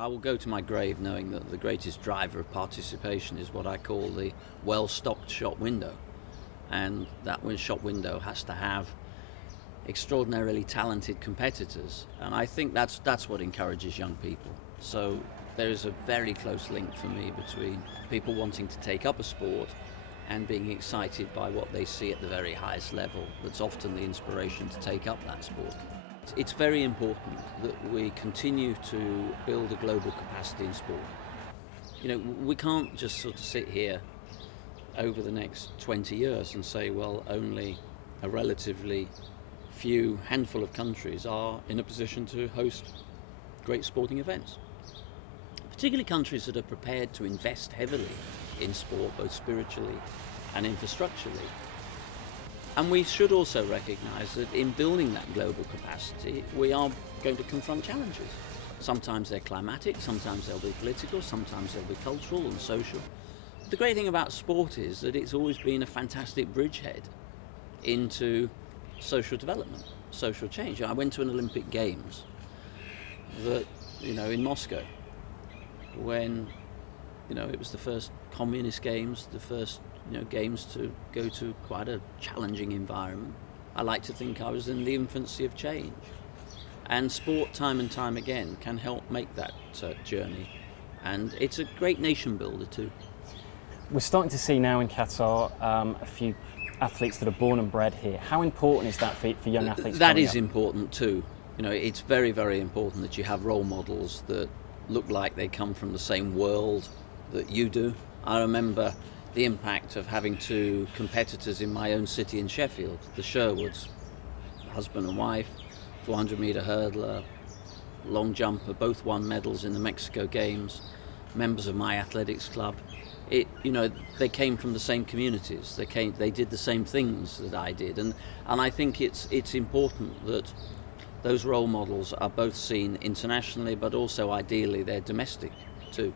I will go to my grave knowing that the greatest driver of participation is what I call the well-stocked shop window. And that shop window has to have extraordinarily talented competitors. And I think that's what encourages young people. So there is a very close link for me between people wanting to take up a sport and being excited by what they see at the very highest level. That's often the inspiration to take up that sport. It's very important that we continue to build a global capacity in sport. You know, we can't just sort of sit here over the next 20 years and say, well, only a relatively few handful of countries are in a position to host great sporting events. Particularly countries that are prepared to invest heavily in sport, both spiritually and infrastructurally. And we should also recognise that in building that global capacity, we are going to confront challenges. Sometimes they're climatic, sometimes they'll be political, sometimes they'll be cultural and social. The great thing about sport is that it's always been a fantastic bridgehead into social development, social change. I went to an Olympic Games that, in Moscow, when, it was the first communist games, the first, games to go to quite a challenging environment. I like to think I was in the infancy of change. And sport, time and time again, can help make that journey. And it's a great nation builder too. We're starting to see now in Qatar a few athletes that are born and bred here. How important is that for young athletes? That is important too. It's very, very important that you have role models that look like they come from the same world that you do. I remember the impact of having two competitors in my own city in Sheffield, the Sherwoods, husband and wife, 400-metre hurdler, long jumper, both won medals in the Mexico Games, members of my athletics club. They came from the same communities. They did the same things that I did, and I think it's important that those role models are both seen internationally, but also ideally they're domestic too.